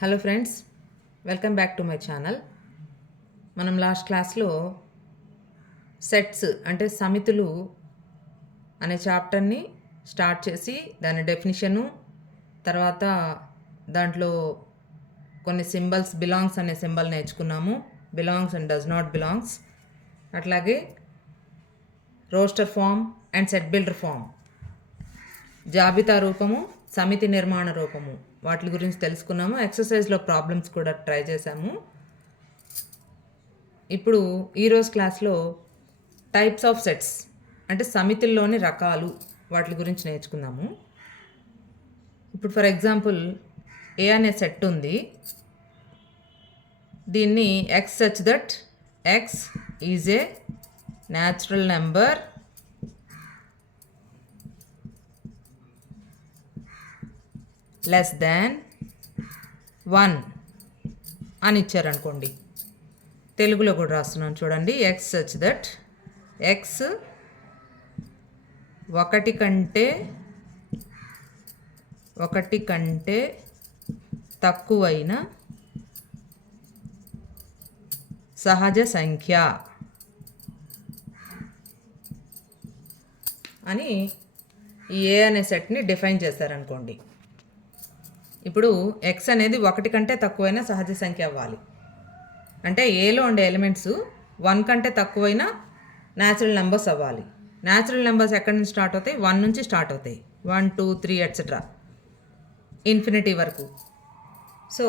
Hello friends, welcome back to my channel. మనం last క్లాస్లో sets అంటే సమితులు అనే చాప్టర్ని స్టార్ట్ చేసి దాని డెఫినిషను, తర్వాత దాంట్లో కొన్ని సింబల్స్, బిలాంగ్స్ అనే సింబల్ నేర్చుకున్నాము. Belongs and does not belongs, అట్లాగే roster form and set builder form, జాబితా రూపము, సమితి నిర్మాణ రూపము, వాటి గురించి తెలుసుకున్నాము. ఎక్సర్సైజ్లో ప్రాబ్లమ్స్ కూడా ట్రై చేశాము. ఇప్పుడు ఈరోజు క్లాస్లో టైప్స్ ఆఫ్ సెట్స్ అంటే సమితుల్లోని రకాలు, వాటి గురించి నేర్చుకుందాము. ఇప్పుడు ఫర్ ఎగ్జాంపుల్ ఏ అనే సెట్ ఉంది. దీన్ని X such that X is a natural number less than 1 అని ఇచ్చారనుకోండి. తెలుగులో కూడా రాస్తున్నాను చూడండి. ఎక్స్ సచ్ దట్ ఎక్స్ ఒకటి కంటే తక్కువైన సహజ సంఖ్య అని ఈ ఏ అనే సెట్ని డిఫైన్ చేశారనుకోండి. ఇప్పుడు ఎక్స్ అనేది 1 కంటే తక్కువైన సహజ సంఖ్య అవ్వాలి. అంటే ఏలో ఉండే ఎలిమెంట్స్ 1 కంటే తక్కువైన న్యాచురల్ నెంబర్స్ అవ్వాలి. న్యాచురల్ నెంబర్స్ ఎక్కడి నుంచి స్టార్ట్ అవుతాయి? 1 నుంచి స్టార్ట్ అవుతాయి. 1, 2, 3 ఎట్సెట్రా ఇన్ఫినిటీ వరకు. సో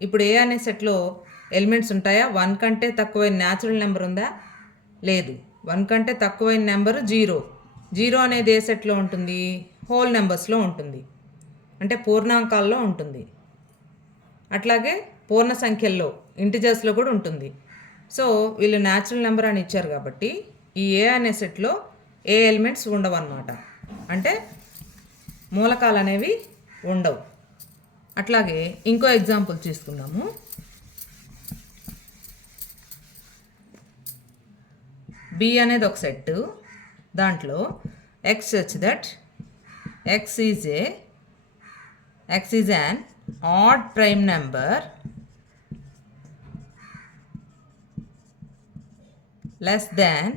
ఇప్పుడు ఏ అనే సెట్లో ఎలిమెంట్స్ ఉంటాయా? 1 కంటే తక్కువైన న్యాచురల్ నెంబర్ ఉందా? లేదు. 1 కంటే తక్కువైన నెంబరు 0. 0 అనేది ఏ సెట్లో ఉంటుంది? హోల్ నెంబర్స్లో ఉంటుంది, అంటే పూర్ణాంకాల్లో ఉంటుంది. అట్లాగే పూర్ణ సంఖ్యల్లో, ఇంటిజర్స్లో కూడా ఉంటుంది. సో వీళ్ళు న్యాచురల్ నెంబర్ అని ఇచ్చారు కాబట్టి ఈ ఏ అనే సెట్లో ఏ ఎలిమెంట్స్ ఉండవు అన్నమాట. అంటే మూలకాలు అనేవి ఉండవు. అట్లాగే ఇంకో ఎగ్జాంపుల్ తీసుకున్నాము. బి అనేది ఒక సెట్. దాంట్లో X such that X is an odd prime number less than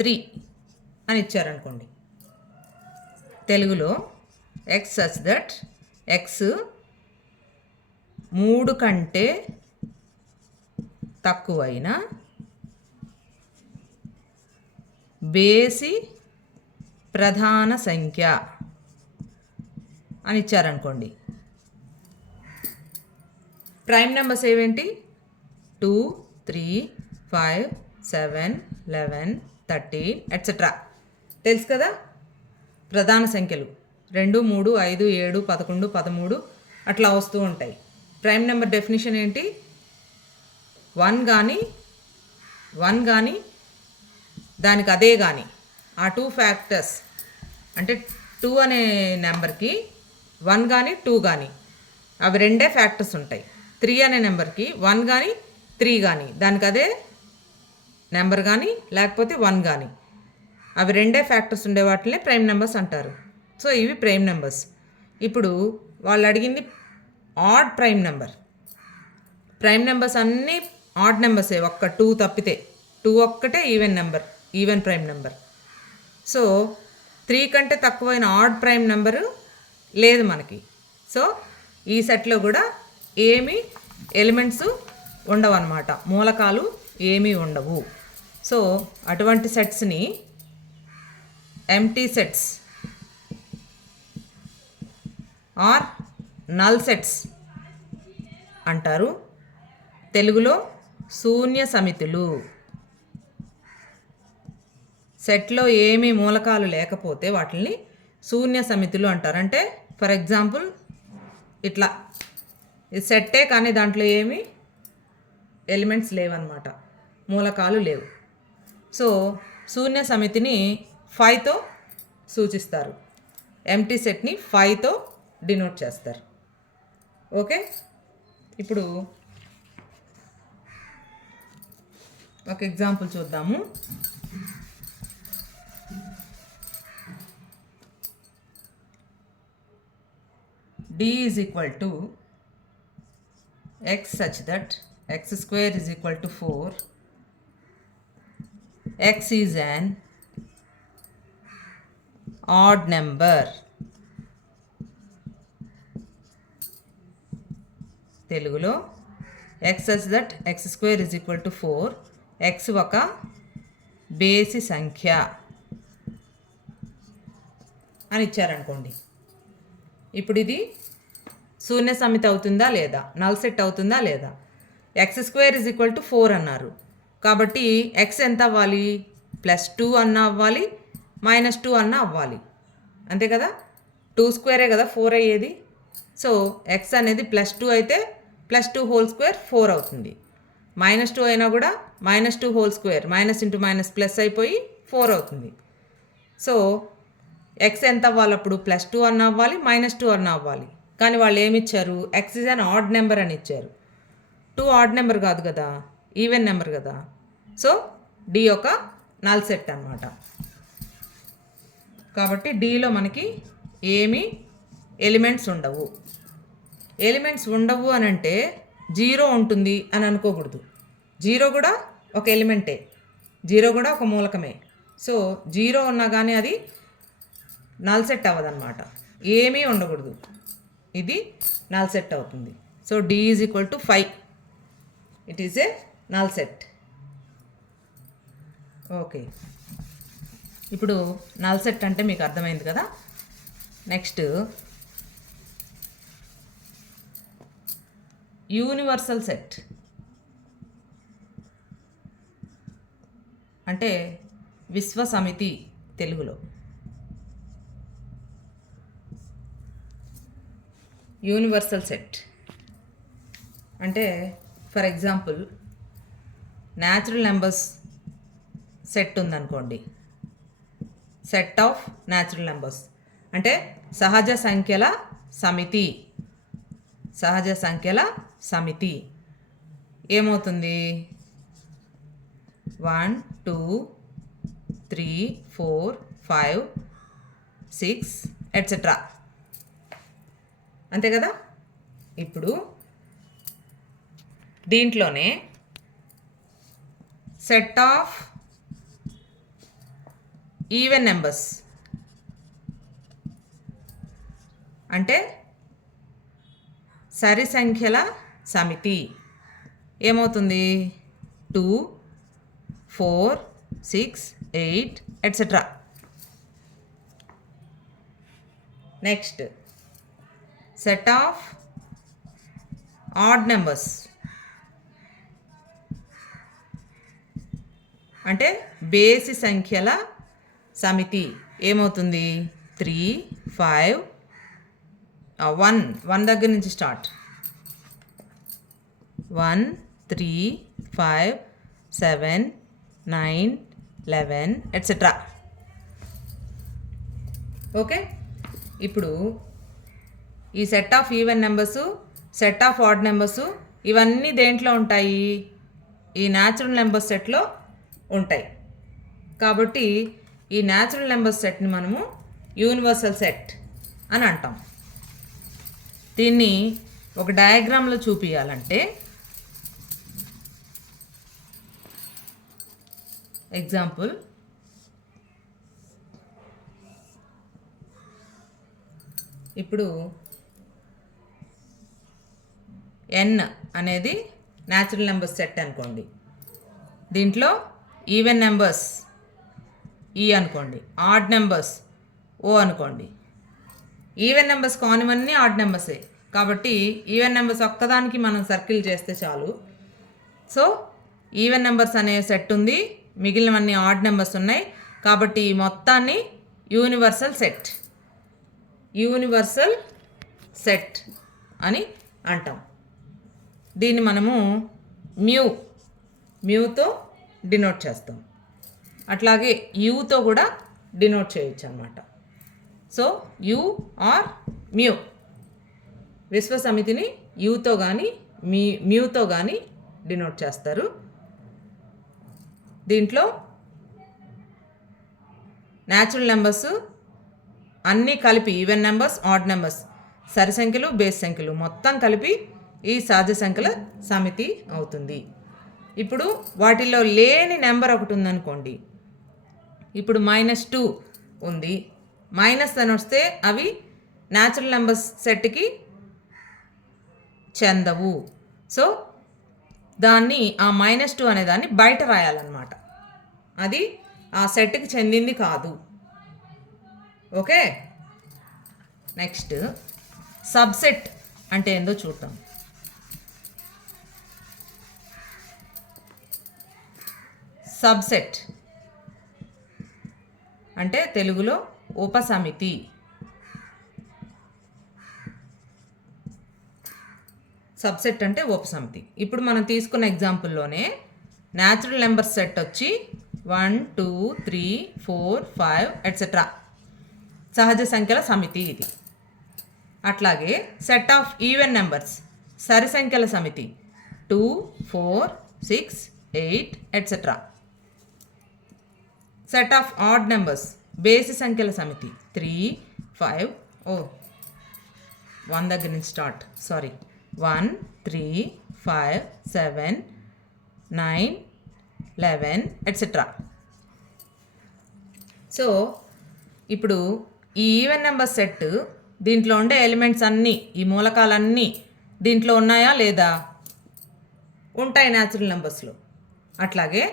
3 అని ఇచ్చారనుకోండి. తెలుగులో ఎక్స్ సచ్ దట్ ఎక్స్ 3 కంటే తక్కువైన బేసి ప్రధాన సంఖ్య అని ఇచ్చారనుకోండి. Prime numbers ఏవేంటి? 2, 3, 5, 7, 11, 13 ఎట్సెట్రా తెలుసు కదా. ప్రధాన సంఖ్యలు 2, 3, 5, 7, 11, 13 అట్లా వస్తూ ఉంటాయి. ప్రైమ్ నెంబర్ డెఫినిషన్ ఏంటి? 1 కానీ దానికి అదే కానీ ఆ 2 ఫ్యాక్టర్స్, అంటే 2 అనే నెంబర్కి 1 కానీ 2 కానీ అవి రెండే ఫ్యాక్టర్స్ ఉంటాయి. 3 అనే నెంబర్కి 1 కానీ 3 కానీ దానికి అదే నెంబర్ కానీ లేకపోతే 1 కానీ అవి రెండే ఫ్యాక్టర్స్ ఉండే వాటినే ప్రైమ్ నెంబర్స్ అంటారు. సో ఇవి ప్రైమ్ నెంబర్స్. ఇప్పుడు వాళ్ళు అడిగింది odd prime number. Prime numbers అన్నీ ఆడ్ నెంబర్సే, ఒక్క 2 తప్పితే. 2 ఒక్కటే ఈవెన్ ప్రైమ్ నెంబర్. సో 3 కంటే తక్కువైన ఆడ్ ప్రైమ్ నెంబరు లేదు మనకి. సో ఈ సెట్లో కూడా ఏమీ ఎలిమెంట్స్ ఉండవు అన్నమాట, మూలకాలు ఏమీ ఉండవు. సో అటువంటి సెట్స్ని empty sets or null sets అంటారు. తెలుగులో శూన్య సమితులు. సెట్లో ఏమీ మూలకాలు లేకపోతే వాటిని శూన్య సమితులు అంటారు. అంటే ఫర్ ఎగ్జాంపుల్ ఇట్లా ఇది సెట్టే కానీ దాంట్లో ఏమీ ఎలిమెంట్స్ లేవన్నమాట, మూలకాలు లేవు. సో శూన్య సమితిని 5తో సూచిస్తారు. ఎంప్టీ సెట్ని 5తో డినోట్ చేస్తారు. ఓకే, ఇప్పుడు ఒక ఎగ్జాంపుల్ చూద్దాము. D is equal to x such that x square is equal to 4. X is an odd number. తెలుగులో x such that x square is equal to 4. x ఒక బేసి సంఖ్య అని ఇచ్చారనుకోండి. ఇప్పుడు ఇది శూన్య సమితి అవుతుందా లేదా, నల్ సెట్ అవుతుందా లేదా? X square is equal to 4 అన్నారు కాబట్టి ఎక్స్ ఎంత అవ్వాలి? +2 అన్న అవ్వాలి, -2 అన్న అవ్వాలి, అంతే కదా. 2 స్క్వేరే కదా 4 అయ్యేది. సో ఎక్స్ అనేది +2 అయితే +2 హోల్ స్క్వేర్ 4 అవుతుంది. -2 అయినా కూడా -2 whole square minus into minus plus అయిపోయి 4 అవుతుంది. సో ఎక్స్ ఎంత అవ్వాలి అప్పుడు? +2 అన్న అవ్వాలి, -2 అన్న అవ్వాలి. కానీ వాళ్ళు ఏమి ఇచ్చారు? X is an odd number అని ఇచ్చారు. 2 ఆడ్ నెంబర్ కాదు కదా, ఈవెన్ నెంబర్ కదా. సో డి ఒక నల్ సెట్ అన్నమాట. కాబట్టి డిలో మనకి ఏమి ఎలిమెంట్స్ ఉండవు. ఎలిమెంట్స్ ఉండవు అని అంటే 0 ఉంటుంది అని అనుకోకూడదు. 0 కూడా ఒక ఎలిమెంటే, 0 కూడా ఒక మూలకమే. సో 0 ఉన్నా కానీ అది నల్ సెట్ అవ్వదన్నమాట, ఏమీ ఉండకూడదు, ఇది నల్ సెట్ అవుతుంది. So d is equal to 5, it is a null set. Okay, ఇప్పుడు నల్ సెట్ అంటే మీకు అర్థమైంది కదా. నెక్స్ట్ యూనివర్సల్ సెట్ అంటే విశ్వ సమితి తెలుగులో. యూనివర్సల్ సెట్ అంటే for example natural numbers set ఉందనుకోండి. సెట్ ఆఫ్ న్యాచురల్ నెంబర్స్ అంటే సహజ సంఖ్యల సమితి. సహజ సంఖ్యల సమితి ఏమవుతుంది? 1 2 3 4 5 6 ఎట్సెట్రా, అంతే కదా. ఇప్పుడు దీంట్లోనే సెట్ ఆఫ్ ఈవెన్ నెంబర్స్ అంటే సరి సంఖ్యల సమితి ఏమవుతుంది? 2 4 6 8 etcetera. Next set of odd numbers అంటే బేసి సంఖ్యల సమితి ఏమవుతుంది? 3 5 1 దగ్గర నుంచి స్టార్ట్. 1 3 5 7 9 11 ఎట్సెట్రా. ఓకే, ఇప్పుడు ఈ set of even numbers, set of odd numbers ఇవన్నీ దేంట్లో ఉంటాయి? ఈ న్యాచురల్ నెంబర్స్ సెట్లో ఉంటాయి. కాబట్టి ఈ న్యాచురల్ నెంబర్స్ సెట్ని మనము యూనివర్సల్ సెట్ అని అంటాం. దీన్ని ఒక డయాగ్రామ్లో చూపించాలంటే ఎగ్జాంపుల్ ఇప్పుడు n అనేది న్యాచురల్ నెంబర్స్ సెట్ అనుకోండి. దీంట్లో ఈవెన్ నెంబర్స్ ఈ అనుకోండి, ఆడ్ నెంబర్స్ ఓ అనుకోండి. ఈవెన్ నెంబర్స్ కానివన్నీ ఆడ్ నెంబర్సే కాబట్టి ఈవెన్ నెంబర్స్ ఒక్కదానికి మనం సర్కిల్ చేస్తే చాలు. సో ఈవెన్ నెంబర్స్ అనే సెట్ ఉంది, మిగిలినవన్నీ ఆడ్ నెంబర్స్ ఉన్నాయి. కాబట్టి ఈ మొత్తాన్ని యూనివర్సల్ సెట్, యూనివర్సల్ సెట్ అని అంటాం. దీన్ని మనము మ్యూతో డినోట్ చేస్తాం. అట్లాగే యూతో కూడా డినోట్ చేయొచ్చు అన్నమాట. సో యు ఆర్ మ్యూ, విశ్వ సమితిని యూతో కానీ మ్యూతో కానీ డినోట్ చేస్తారు. దీంట్లో న్యాచురల్ నెంబర్స్ అన్నీ కలిపి ఈవెన్ నెంబర్స్, ఆడ్ నెంబర్స్ సరి సంఖ్యలు బేస్ సంఖ్యలు మొత్తం కలిపి ఈ సహజ సంఖ్యల సమితి అవుతుంది. ఇప్పుడు వాటిలో లేని నెంబర్ ఒకటి ఉందనుకోండి. ఇప్పుడు -2 ఉంది, మైనస్ అని వస్తే అవి న్యాచురల్ నెంబర్స్ సెట్కి చెందవు. సో దాన్ని ఆ -2 అనే దాన్ని బయట రాయాలన్నమాట. అది ఆ సెట్కి చెందింది కాదు. ఓకే, నెక్స్ట్ సబ్సెట్ అంటే ఏందో చూద్దాం. సబ్సెట్ అంటే తెలుగులో ఉపసమితి. సబ్సెట్ అంటే ఉపసమితి. ఇప్పుడు మనం తీసుకున్న ఎగ్జాంపుల్లోనే న్యాచురల్ నెంబర్ సెట్ వచ్చి 1 2 3 4 5 ఎట్సెట్రా సహజ సంఖ్యల సమితి ఇది. అట్లాగే సెట్ ఆఫ్ ఈవెన్ నెంబర్స్ సరి సంఖ్యల సమితి 2 4 6 8 etcetera. Set of odd numbers బేసి సంఖ్యల సమితి 3 5 1 దగ్గర నుంచి స్టార్ట్ 1 3 5 7 9 11 ఎట్సెట్రా. సో ఇప్పుడు ఈ ఈవెన్ నెంబర్ సెట్ దీంట్లో ఉండే ఎలిమెంట్స్ అన్నీ, ఈ మూలకాలన్నీ దీంట్లో ఉన్నాయా లేదా? ఉంటాయి న్యాచురల్ నెంబర్స్లో. అట్లాగే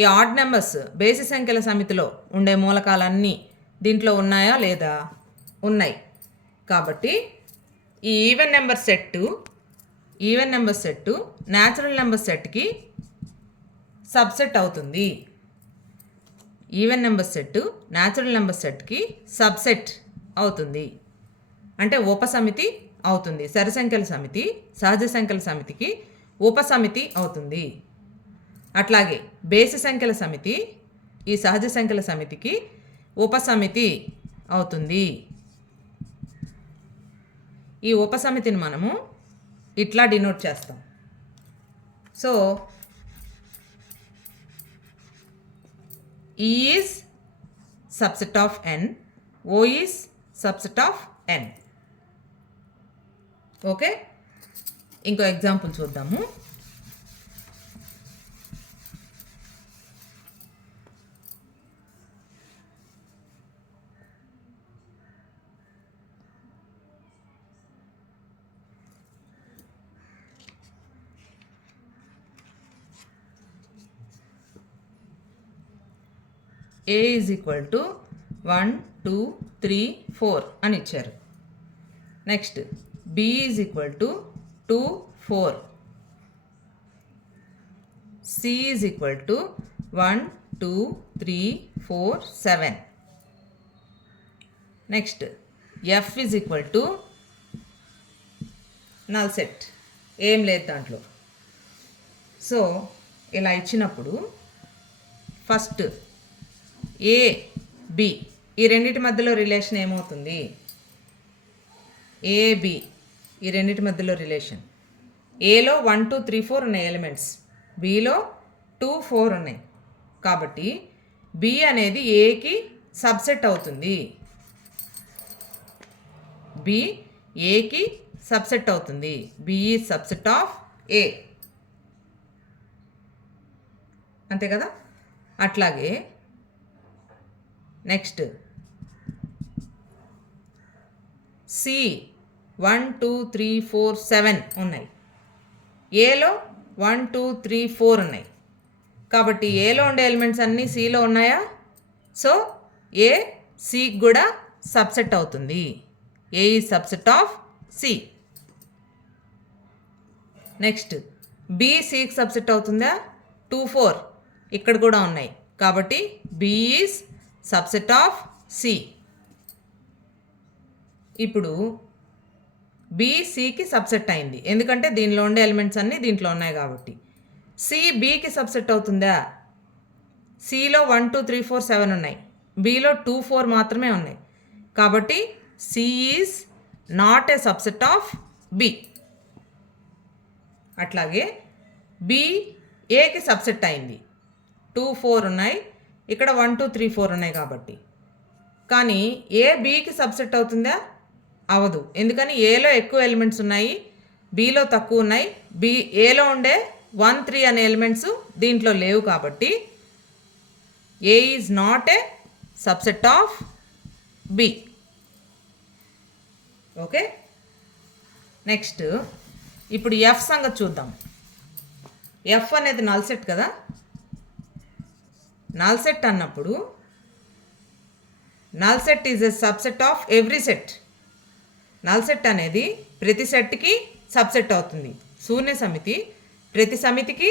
ఈ ఆడ్ నెంబర్స్ బేసి సంఖ్యల సమితిలో ఉండే మూలకాలన్నీ దీంట్లో ఉన్నాయా లేదా? ఉన్నాయి. కాబట్టి ఈ even number set natural number సెట్కి సబ్సెట్ అవుతుంది. Even number set natural number సెట్కి సబ్సెట్ అవుతుంది, అంటే ఉపసమితి అవుతుంది. సరి సంఖ్యల సమితి సహజ సంఖ్యల సమితికి ఉపసమితి అవుతుంది. అట్లాగే బేసి సంఖ్యల సమితి ఈ సహజ సంఖ్యల సమితికి ఉపసమితి అవుతుంది. ఈ ఉపసమితిని మనము ఇట్లా డినోట్ చేస్తాం. So E is subset of n, O is subset of n. Okay, ఇంకో ఎగ్జాంపుల్ చూద్దాము. A is equal to 1 2 3 4 అని ఇచ్చారు. Next B is equal to 2 4, C is equal to 1 2 3 4 7. Next F is equal to null set, ఏం లేదు దాంట్లో. So ఇలా ఇచ్చినప్పుడు first A B ఈ రెండింటి మధ్యలో రిలేషన్ ఏమవుతుంది? ఏబి ఈ రెండింటి మధ్యలో రిలేషన్, ఏలో 1 2 3 4 ఉన్నాయి ఎలిమెంట్స్, బిలో 2 4 ఉన్నాయి. కాబట్టి బి అనేది ఏకి సబ్సెట్ అవుతుంది. బి ఏకి సబ్సెట్ అవుతుంది. బి ఈజ్ సబ్సెట్ ఆఫ్ ఏ, అంతే కదా. అట్లాగే నెక్స్ట్ సి 1 2 3 4 7 ఉన్నాయి, ఏలో 1 2 3 4 ఉన్నాయి. కాబట్టి ఏలో ఉండే ఎలిమెంట్స్ అన్నీ సిలో ఉన్నాయా? సో ఏ సికి కూడా సబ్సెట్ అవుతుంది. A is subset of C. Next B సికి సబ్సెట్ అవుతుందా? 2 4 ఇక్కడ కూడా ఉన్నాయి. కాబట్టి B is subset of C. ఇప్పుడు బి సికి సబ్సెట్ అయింది, ఎందుకంటే దీనిలో ఉండే ఎలిమెంట్స్ అన్నీ దీంట్లో ఉన్నాయి కాబట్టి. సి బికి సబ్సెట్ అవుతుందా? సిలో 1 2 3 4 7 ఉన్నాయి, బిలో 2 4 మాత్రమే ఉన్నాయి. కాబట్టి c is not a subset of b. అట్లాగే బి ఏకి సబ్సెట్ అయింది, 2 4 ఉన్నాయి, ఇక్కడ 1 2 3 4 ఉన్నాయి కాబట్టి. కానీ ఏ బికి సబ్సెట్ అవుతుందా? అవదు. ఎందుకని ఏలో ఎక్కువ ఎలిమెంట్స్ ఉన్నాయి, బిలో తక్కువ ఉన్నాయి. ఏలో ఉండే 1, 3 అనే ఎలిమెంట్స్ దీంట్లో లేవు కాబట్టి A is not a subset of B. Okay, next ఇప్పుడు ఎఫ్ సంగతి చూద్దాం. ఎఫ్ అనేది నల్ సెట్ కదా. నల్ సెట్ అన్నప్పుడు null set is a subset of every set. Null set అనేది ప్రతి సెట్కి సబ్సెట్ అవుతుంది. శూన్య సమితి ప్రతి సమితికి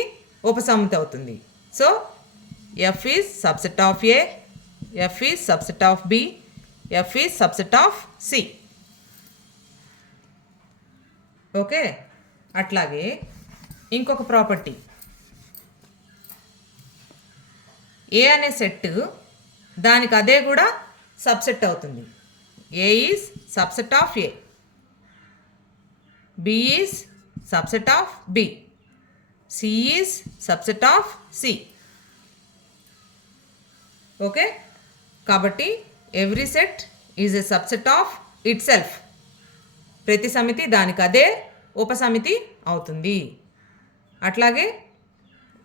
ఉపసమితి అవుతుంది. So f is subset of a, f is subset of b, f is subset of C. Okay, అట్లాగే ఇంకొక ప్రాపర్టీ, ఏ అనే సెట్ దానికి అదే కూడా సబ్సెట్ అవుతుంది. A is subset of A, B is subset of B, C is subset of C. Okay, కాబట్టి every set is a subset of itself. ప్రతి సమితి దానికి అదే ఉపసమితి అవుతుంది. అట్లాగే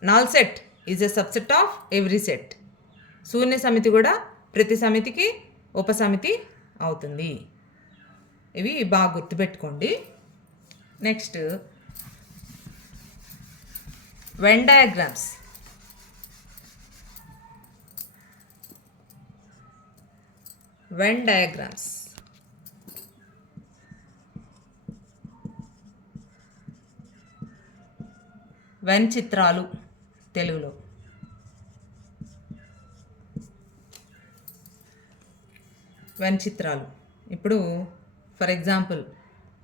null set is a subset of every set. శూన్య సమితి కూడా ప్రతి సమితికి ఉపసమితి అవుతుంది. ఇవి బాగా గుర్తుపెట్టుకోండి. Next Venn diagrams. Venn diagrams when చిత్రాలు తెలుగులో. వెన్ చిత్రాలు ఇప్పుడు ఫర్ ఎగ్జాంపుల్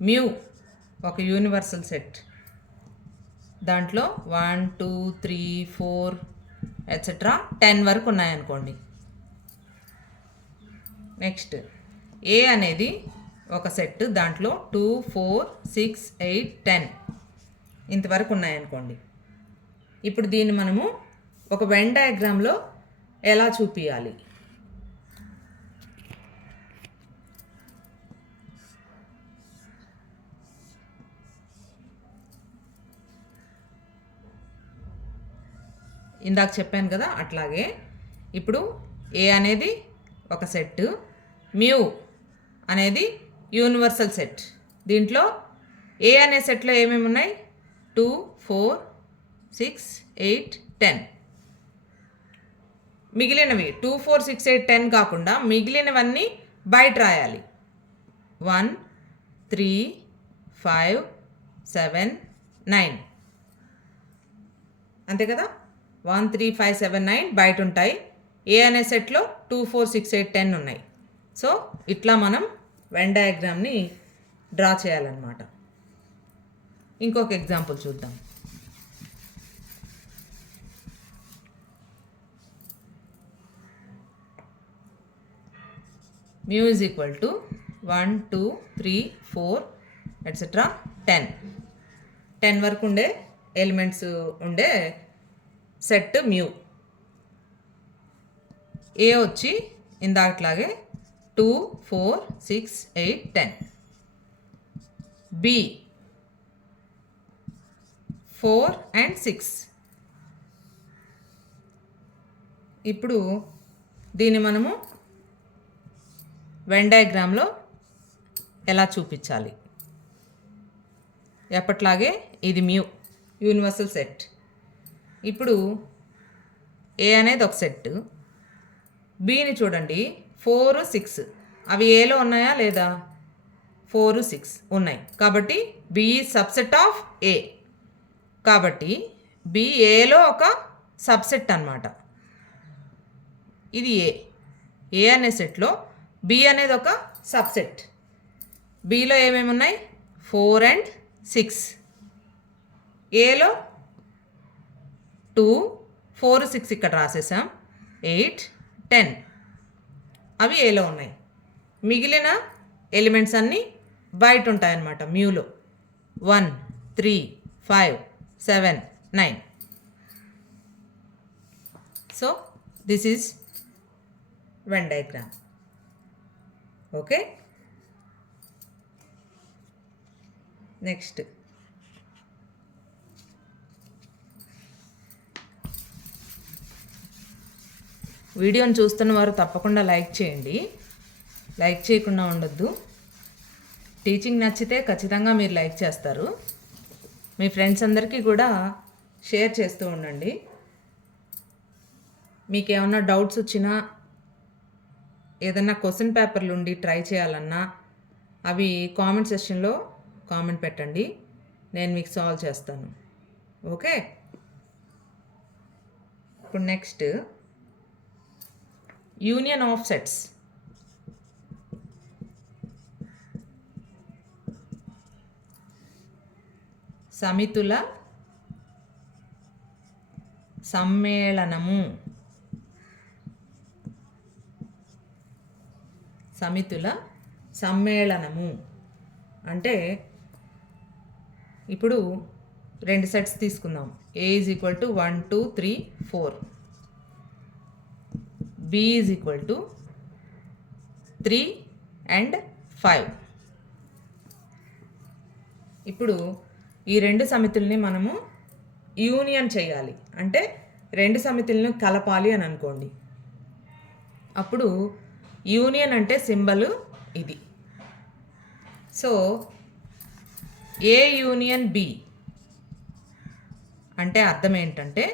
మ్యూ ఒక యూనివర్సల్ సెట్. దాంట్లో 1, 2, 3, 4 ఎట్సెట్రా 10 వరకు ఉన్నాయనుకోండి. నెక్స్ట్ ఏ అనేది ఒక సెట్, దాంట్లో 2, 4, 6, 8, 10 ఇంతవరకు ఉన్నాయనుకోండి. ఇప్పుడు దీన్ని మనము ఒక వెన్ డయాగ్రామ్లో ఎలా చూపించాలి? ఇందాక చెప్పాను కదా, అట్లాగే ఇప్పుడు ఏ అనేది ఒక సెట్, మ్యూ అనేది యూనివర్సల్ సెట్. దీంట్లో ఏ అనే సెట్లో ఏమేమి ఉన్నాయి? 2, 4, 6, 8, 10. మిగిలినవి 2, 4, 6, 8, 10 కాకుండా మిగిలినవన్నీ బయట రాయాలి. 1, 3, 5, 7, 9 అంతే కదా. 1, 3, 5, 7, 9 బయట ఉంటాయి. ఏ అనే సెట్లో 2, 4, 6, 8, 10 ఉన్నాయి. సో ఇట్లా మనం వెన్ డయాగ్రామ్ని డ్రా చేయాలన్నమాట. ఇంకొక ఎగ్జాంపుల్ చూద్దాం. Mu is equal to 1, 2, 3, 4 etcetera 10 వరకు ఉండే ఎలిమెంట్స్ ఉండే సెట్ మ్యూ. ఏ వచ్చి ఇందాకట్లాగే 2, 4, 6, 8, 10. B 4 and 6. ఇప్పుడు దీన్ని మనము వెన్ డయాగ్రామ్లో ఎలా చూపించాలి? ఎప్పట్లాగే ఇది మ్యూ యూనివర్సల్ సెట్. ఇప్పుడు ఏ అనేది ఒక సెట్, బిని చూడండి 4, 6 అవి ఏలో ఉన్నాయా లేదా? 4, 6 ఉన్నాయి. కాబట్టి బి ఈజ్ సబ్సెట్ ఆఫ్ ఏ. కాబట్టి బి ఏలో ఒక సబ్సెట్ అన్నమాట. ఇది ఏ అనే సెట్లో బి అనేది ఒక సబ్సెట్. బిలో ఏమేమి ఉన్నాయి? 4 and 6. ఏలో 2, 4, 6 ఇక్కడ రాసేసాం. 8, 10 అవి ఏలో ఉన్నాయి. మిగిలిన ఎలిమెంట్స్ అన్నీ బయట ఉంటాయన్నమాట మ్యూలో. 1, 3, 5, 7, 9. So this is Venn diagram. Okay, next వీడియోని చూస్తున్న వారు తప్పకుండా లైక్ చేయండి, లైక్ చేయకుండా ఉండొద్దు. టీచింగ్ నచ్చితే ఖచ్చితంగా మీరు లైక్ చేస్తారు. మీ ఫ్రెండ్స్ అందరికీ కూడా షేర్ చేస్తూ ఉండండి. మీకు ఏమన్నా డౌట్స్ వచ్చినా, ఏదన్నా క్వశ్చన్ పేపర్లు ఉండి ట్రై చేయాలన్నా అవి కామెంట్ సెక్షన్లో కామెంట్ పెట్టండి, నేను మీకు సాల్వ్ చేస్తాను. ఓకే, ఇప్పుడు నెక్స్ట్ యూనియన్ ఆఫ్ సెట్స్. సమితుల సమ్మేళనము. సమితుల సమ్మేళనము అంటే ఇప్పుడు రెండు సెట్స్ తీసుకుందాం. A is equal to 1 2 3 4, B is equal to 3 and 5. ఇప్పుడు ఈ రెండు సమితుల్ని మనము యూనియన్ చేయాలి, అంటే రెండు సమితులను కలపాలి అని అనుకోండి. అప్పుడు యూనియన్ అంటే సింబల్ ఇది. సో ఏ యూనియన్ బి అంటే అర్థం ఏంటంటే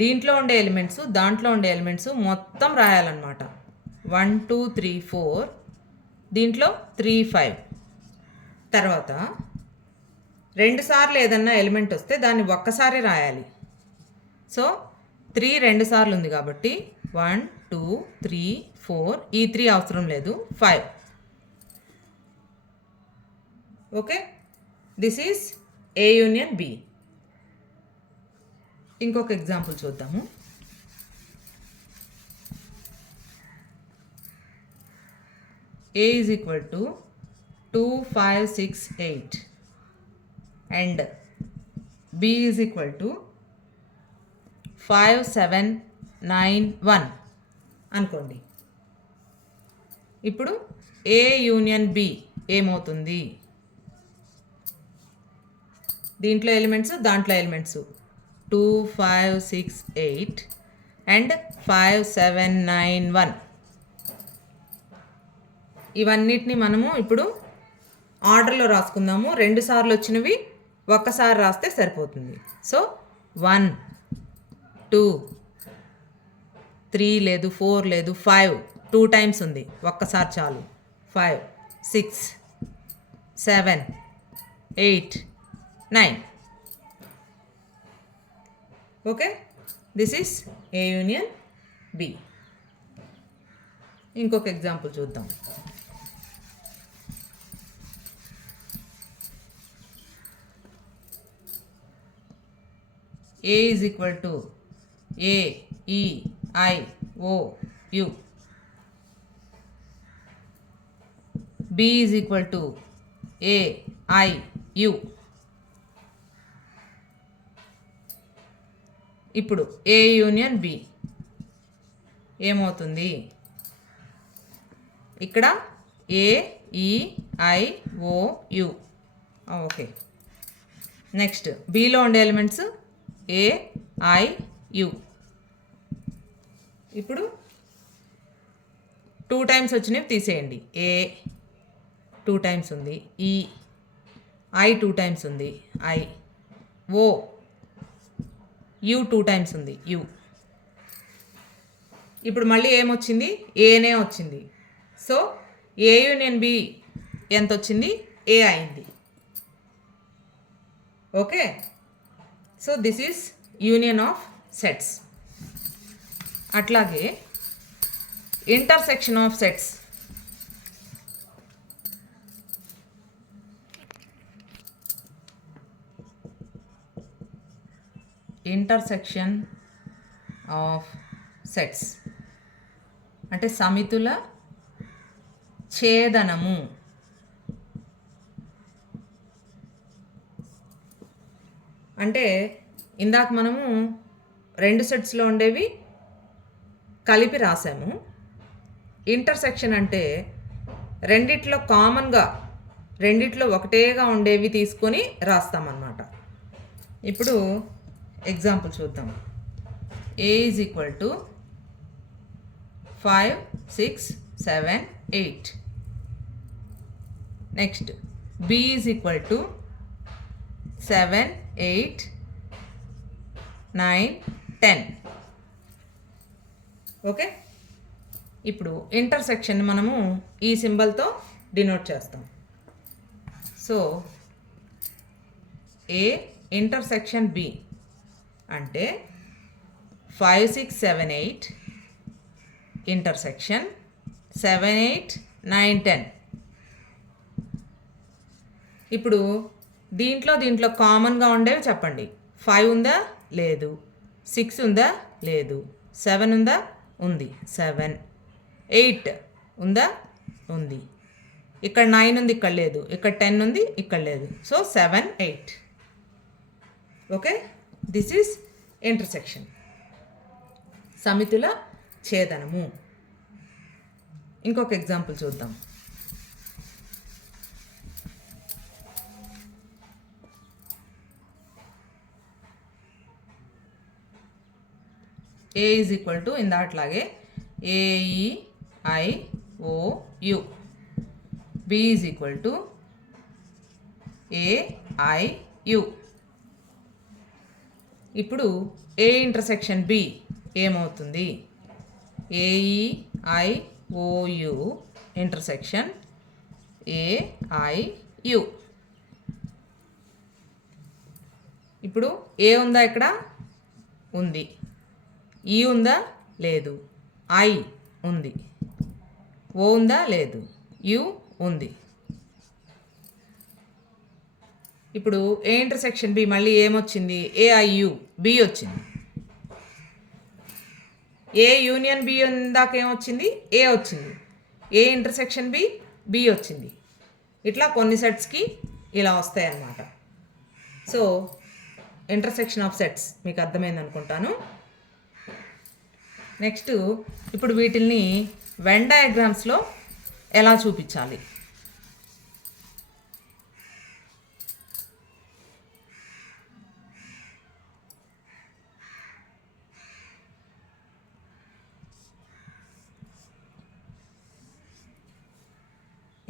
దీంట్లో ఉండే ఎలిమెంట్స్ దాంట్లో ఉండే ఎలిమెంట్స్ మొత్తం రాయాలన్నమాట. 1 2 3 4, దీంట్లో 3 5. తర్వాత రెండుసార్లు ఏదన్నా ఎలిమెంట్ వస్తే దాన్ని ఒక్కసారి రాయాలి. సో 3 రెండు సార్లు ఉంది కాబట్టి 1 2 3 4, ఈ 3 అవసరం లేదు, 5. Okay, this is a union b. ఇంకొక ఎగ్జాంపుల్ చూద్దాము. A is equal to 2 5 6 8 and B is equal to 5 7 9 1 అనుకోండి. ఇప్పుడు ఏ యూనియన్ బి ఏమవుతుంది? దీంట్లో ఎలిమెంట్స్ దాంట్లో ఎలిమెంట్స్ 2 5 6 8 and 5 7 9 1. ఇవన్నిటిని మనము ఇప్పుడు ఆర్డర్లో రాసుకుందాము. రెండు సార్లు వచ్చినవి ఒక్కసారి రాస్తే సరిపోతుంది. సో 1 2 3 లేదు, 4 లేదు, 5 2 టైమ్స్ ఉంది, ఒక్కసారి చాలు. 5 6 7 8 9. Okay, this is a union b. ఇంకొక ఎగ్జాంపుల్ చూద్దాం. A is equal to A E I O U, B is equal to A I U. ఇప్పుడు ఏ యూనియన్ బి ఏమవుతుంది? ఇక్కడ a e i o u. Okay, next below ఉండే elements a i u. ఇప్పుడు 2 times వచ్చినవి తీసేయండి. ఏ 2 times ఉంది, ఈ I 2 times ఉంది, ఐ ఓ యు 2 టైమ్స్ ఉంది, యు. ఇప్పుడు మళ్ళీ ఏమొచ్చింది? ఏనే వచ్చింది. సో ఏ యూనియన్ బి ఎంత వచ్చింది? ఏ అయింది. Okay, so this is union of sets. అట్లాగే intersection of sets. Intersection of sets అంటే సమితుల ఛేదనము. అంటే ఇందాక మనము రెండు సెట్స్లో ఉండేవి కలిపి రాసాము. ఇంటర్సెక్షన్ అంటే రెండిట్లో కామన్గా రెండిట్లో ఒకటేగా ఉండేవి తీసుకొని రాస్తామన్నమాట. ఇప్పుడు ఎగ్జాంపుల్ చూద్దాం. A is equal to 5, 6, 7, 8. Next, B is equal to 7, 8, 9, 10. Okay, ఇప్పుడు ఇంటర్సెక్షన్ మనము ఈ సింబల్తో డినోట్ చేస్తాం. సో A ఇంటర్సెక్షన్ B అంటే 5, 6, 7, 8 ఇంటర్సెక్షన్ 7, 8, 9, 10. ఇప్పుడు దీంట్లో కామన్గా ఉండేవి చెప్పండి. 5 ఉందా? లేదు. 6 ఉందా? లేదు. 7 ఉందా? ఉంది. 7. 8 ఉందా? ఉంది. ఇక్కడ 9 ఉంది, ఇక్కడ లేదు. ఇక్కడ 10 ఉంది, ఇక్కడ లేదు. So 7, 8. Okay, this is intersection, సమితుల ఛేదనము. ఇంకొక ఎగ్జాంపుల్ చూద్దాం. A is equal to ఇందాట్లాగే AEIOU. B is equal to AIU. ఇప్పుడు A ఇంటర్సెక్షన్ B ఏమవుతుంది? AEIOU intersection AIU. ఇప్పుడు ఏ ఉందా? ఇక్కడ ఉంది. ఈ ఉందా? లేదు. ఐ ఉంది. ఓ ఉందా? లేదు. యు ఉంది. ఇప్పుడు ఏ ఇంటర్సెక్షన్ బి మళ్ళీ ఏమొచ్చింది? AIU బి వచ్చింది. ఏ యూనియన్ బి ఇందాక ఏమొచ్చింది? ఏ వచ్చింది. ఏ ఇంటర్సెక్షన్ బి బి వచ్చింది. ఇట్లా కొన్ని సెట్స్కి ఇలా వస్తాయి అన్నమాట. సో ఇంటర్సెక్షన్ ఆఫ్ సెట్స్ మీకు అర్థమైంది అనుకుంటాను. నెక్స్ట్, ఇప్పుడు వీటిల్ని వెన్ డయాగ్రామ్స్లో ఎలా చూపించాలి?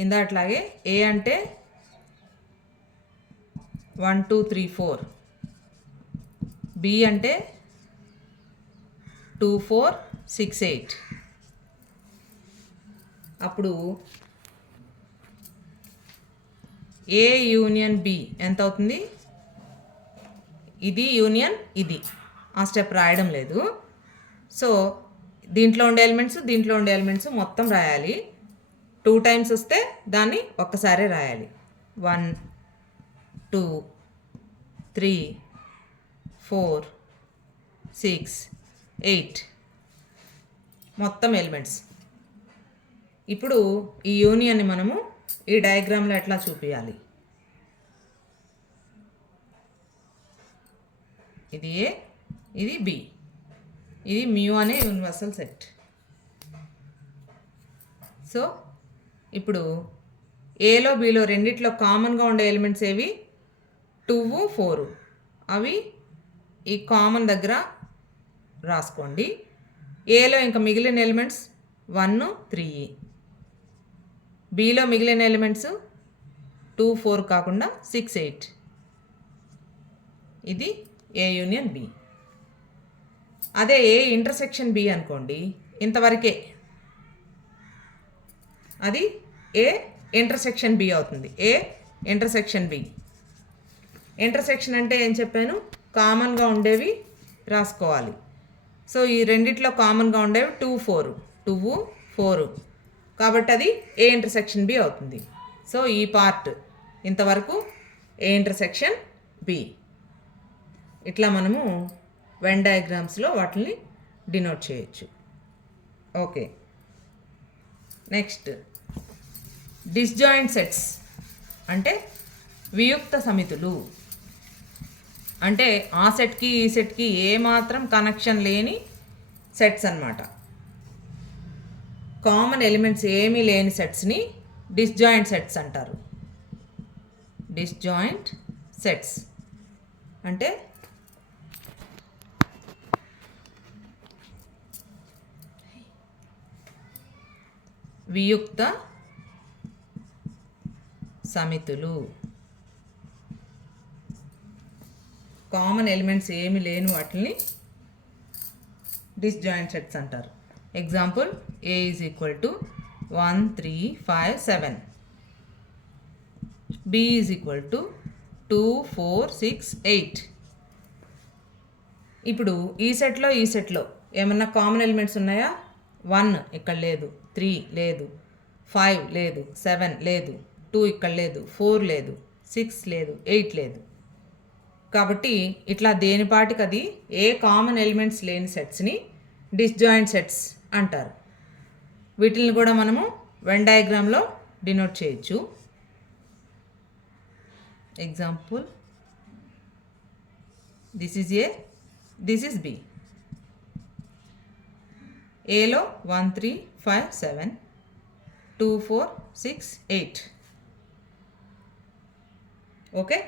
ఇందాట్లాగే ఏ అంటే 1 2 3 4, బి అంటే 2 4 6 8. అప్పుడు ఏ యూనియన్ బి ఎంత అవుతుంది? ఇది యూనియన్ ఇది. ఆ స్టెప్ రాయడం లేదు. సో దీంట్లో ఉండే ఎలిమెంట్స్ మొత్తం రాయాలి. 2 టైమ్స్ వస్తే దాన్ని ఒక్కసారే రాయాలి. 1 2 3 4 6 8 మొత్తం ఎలిమెంట్స్. ఇప్పుడు ఈ యూనియన్ని మనము ఈ డయాగ్రామ్లో ఎట్లా చూపించాలి? ఇది ఏ, ఇది బి, ఇది మ్యూ అనే యూనివర్సల్ సెట్. సో ఇప్పుడు ఏలో బిలో రెండిట్లో కామన్గా ఉండే ఎలిమెంట్స్ ఏవి? 2 4. అవి ఈ కామన్ దగ్గర రాసుకోండి. ఏలో ఇంకా మిగిలిన ఎలిమెంట్స్ 1 3. బిలో మిగిలిన ఎలిమెంట్స్ 2 4 కాకుండా 6 8. ఇది ఏ యూనియన్ బి. అదే ఏ ఇంటర్సెక్షన్ బి అనుకోండి, ఇంతవరకే. అది ఏ ఇంటర్సెక్షన్ బి అవుతుంది. A intersection B. ఇంటర్సెక్షన్ అంటే ఏం చెప్పాను? కామన్గా ఉండేవి రాసుకోవాలి. సో ఈ రెండిట్లో కామన్గా ఉండేవి 2 4 కాబట్టి అది ఏ ఇంటర్సెక్షన్ బి అవుతుంది. సో ఈ పార్ట్ ఇంతవరకు ఏ ఇంటర్సెక్షన్ బి. ఇట్లా మనము వెన్ డయాగ్రామ్స్లో వాటిని డినోట్ చేయొచ్చు. ఓకే, నెక్స్ట్ డిస్జాయింట్ సెట్స్ అంటే వియుక్త సమితులు. అంటే ఆ సెట్కి ఈ సెట్కి ఏమాత్రం కనెక్షన్ లేని సెట్స్ అన్నమాట. కామన్ ఎలిమెంట్స్ ఏమీ లేని సెట్స్ని డిస్జాయింట్ సెట్స్ అంటారు. డిస్జాయింట్ సెట్స్ అంటే వియుక్త సమితులు. కామన్ ఎలిమెంట్స్ ఏమి లేని వాటిని డిస్జాయింట్ సెట్స్ అంటారు. Example A is equal to 1 3 5 7, B is equal to 2 4 6 8. ఇప్పుడు ఈ సెట్లో ఏమన్నా కామన్ ఎలిమెంట్స్ ఉన్నాయా? 1 ఇక్కడ లేదు, 3 లేదు, 5 లేదు, 7 లేదు, 2 ఇక్కడ లేదు, 4 లేదు, 6 లేదు, 8 లేదు. కాబట్టి ఇట్లా దేనిపాటికి అది ఏ కామన్ ఎలిమెంట్స్ లేని సెట్స్ని డిస్జాయింట్ సెట్స్ అంటారు. వీటిని కూడా మనము వెన్ డయాగ్రామ్లో డినోట్ చేయొచ్చు. Example this is a, this is b. ఏలో 1 3 5 7, 2 4 6 8. ఓకే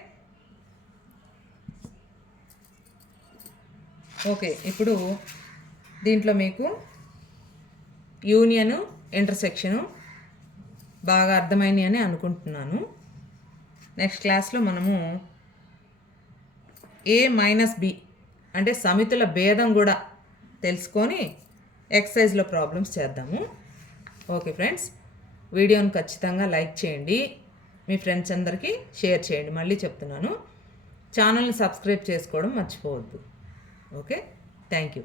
ఓకే ఇప్పుడు దీంట్లో మీకు యూనియను, ఇంటర్సెక్షను బాగా అర్థమైంది అని అనుకుంటున్నాను. నెక్స్ట్ క్లాస్లో మనము A మైనస్ B అంటే సమితుల భేదం కూడా తెలుసుకొని ఎక్సర్సైజ్లో ప్రాబ్లమ్స్ చేద్దాము. ఓకే ఫ్రెండ్స్, వీడియోని ఖచ్చితంగా లైక్ చేయండి, మీ ఫ్రెండ్స్ అందరికీ షేర్ చేయండి. మళ్ళీ చెప్తున్నాను, ఛానల్ని సబ్స్క్రైబ్ చేసుకోవడం మర్చిపోవద్దు. Okay, thank you.